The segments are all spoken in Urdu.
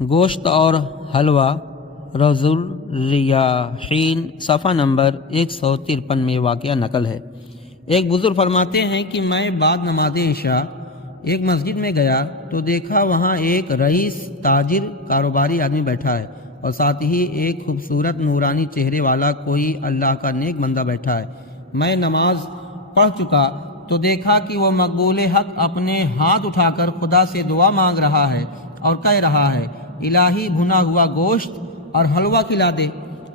گوشت اور حلوہ روض الریاحین صفحہ نمبر 153 میں واقعہ نقل ہے۔ ایک بزرگ فرماتے ہیں کہ میں بعد نماز عشاء ایک مسجد میں گیا تو دیکھا وہاں ایک رئیس تاجر کاروباری آدمی بیٹھا ہے اور ساتھ ہی ایک خوبصورت نورانی چہرے والا کوئی اللہ کا نیک بندہ بیٹھا ہے۔ میں نماز پڑھ چکا تو دیکھا کہ وہ مقبول حق اپنے ہاتھ اٹھا کر خدا سے دعا مانگ رہا ہے اور کہہ رہا ہے، الہی بھنا ہوا گوشت اور حلوہ کھلا دے۔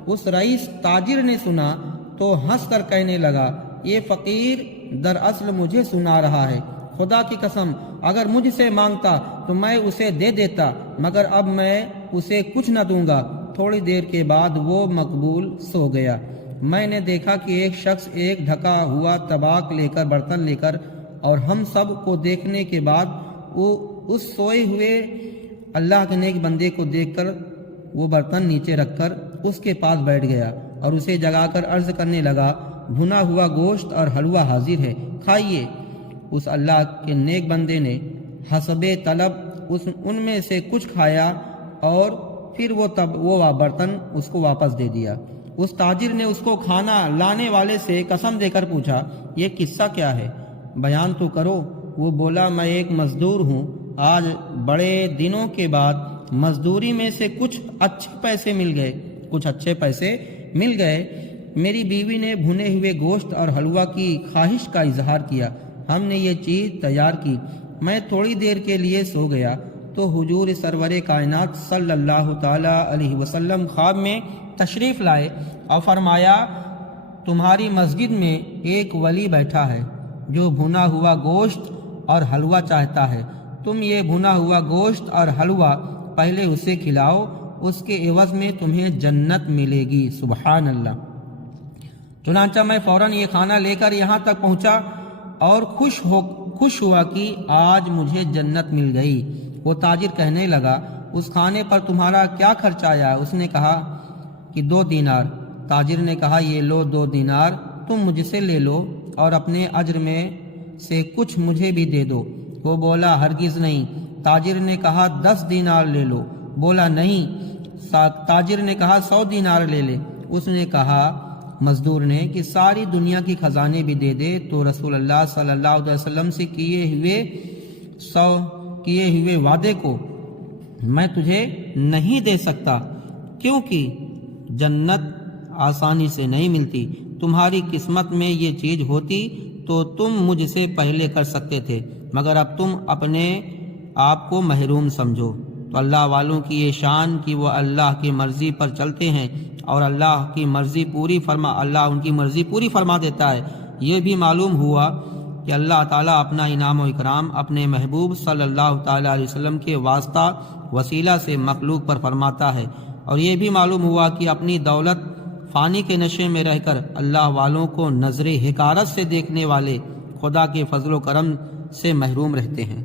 اس رئیس تاجر نے سنا تو ہنس کر کہنے لگا، یہ فقیر دراصل مجھے سنا رہا ہے، خدا کی قسم اگر مجھ سے مانگتا تو میں اسے دے دیتا، مگر اب میں اسے کچھ نہ دوں گا۔ تھوڑی دیر کے بعد وہ مقبول سو گیا۔ میں نے دیکھا کہ ایک شخص ایک ڈھکا ہوا طباق لے کر برتن لے کر اور ہم سب کو دیکھنے کے بعد وہ اس سوئے ہوئے اللہ کے نیک بندے کو دیکھ کر وہ برتن نیچے رکھ کر اس کے پاس بیٹھ گیا اور اسے جگا کر عرض کرنے لگا، بھنا ہوا گوشت اور حلوہ حاضر ہے، کھائیے۔ اس اللہ کے نیک بندے نے حسب طلب ان میں سے کچھ کھایا اور پھر وہ برتن اس کو واپس دے دیا۔ اس تاجر نے اس کو کھانا لانے والے سے قسم دے کر پوچھا، یہ قصہ کیا ہے؟ بیان تو کرو۔ وہ بولا، میں ایک مزدور ہوں، آج بڑے دنوں کے بعد مزدوری میں سے کچھ اچھے پیسے مل گئے۔ میری بیوی نے بھنے ہوئے گوشت اور حلوہ کی خواہش کا اظہار کیا، ہم نے یہ چیز تیار کی۔ میں تھوڑی دیر کے لیے سو گیا تو حضور سرور کائنات صلی اللہ تعالی علیہ وسلم خواب میں تشریف لائے اور فرمایا، تمہاری مسجد میں ایک ولی بیٹھا ہے جو بھنا ہوا گوشت اور حلوہ چاہتا ہے، تم یہ بھنا ہوا گوشت اور حلوہ پہلے اسے کھلاؤ، اس کے عوض میں تمہیں جنت ملے گی۔ سبحان اللہ۔ چنانچہ میں فوراً یہ کھانا لے کر یہاں تک پہنچا اور خوش ہوا کہ آج مجھے جنت مل گئی۔ وہ تاجر کہنے لگا، اس کھانے پر تمہارا کیا خرچ آیا؟ اس نے کہا کہ 2 دینار۔ تاجر نے کہا، یہ لو 2 دینار، تم مجھ سے لے لو اور اپنے اجر میں سے کچھ مجھے بھی دے دو۔ وہ بولا، ہرگز نہیں۔ تاجر نے کہا، 10 دینار لے لو۔ بولا، نہیں۔ تاجر نے کہا، 100 دینار لے لے۔ اس نے کہا مزدور نے کہ ساری دنیا کی خزانے بھی دے دے تو رسول اللہ صلی اللہ علیہ وسلم سے کیے ہوئے وعدے کو میں تجھے نہیں دے سکتا، کیونکہ جنت آسانی سے نہیں ملتی۔ تمہاری قسمت میں یہ چیز ہوتی تو تم مجھ سے پہلے کر سکتے تھے، مگر اب تم اپنے آپ کو محروم سمجھو۔ تو اللہ والوں کی یہ شان کہ وہ اللہ کی مرضی پر چلتے ہیں اور اللہ ان کی مرضی پوری فرما دیتا ہے۔ یہ بھی معلوم ہوا کہ اللہ تعالیٰ اپنا انعام و اکرام اپنے محبوب صلی اللہ تعالیٰ علیہ وسلم کے واسطہ وسیلہ سے مخلوق پر فرماتا ہے، اور یہ بھی معلوم ہوا کہ اپنی دولت فانی کے نشے میں رہ کر اللہ والوں کو نظر حقارت سے دیکھنے والے خدا کے فضل و کرم سے محروم رہتے ہیں۔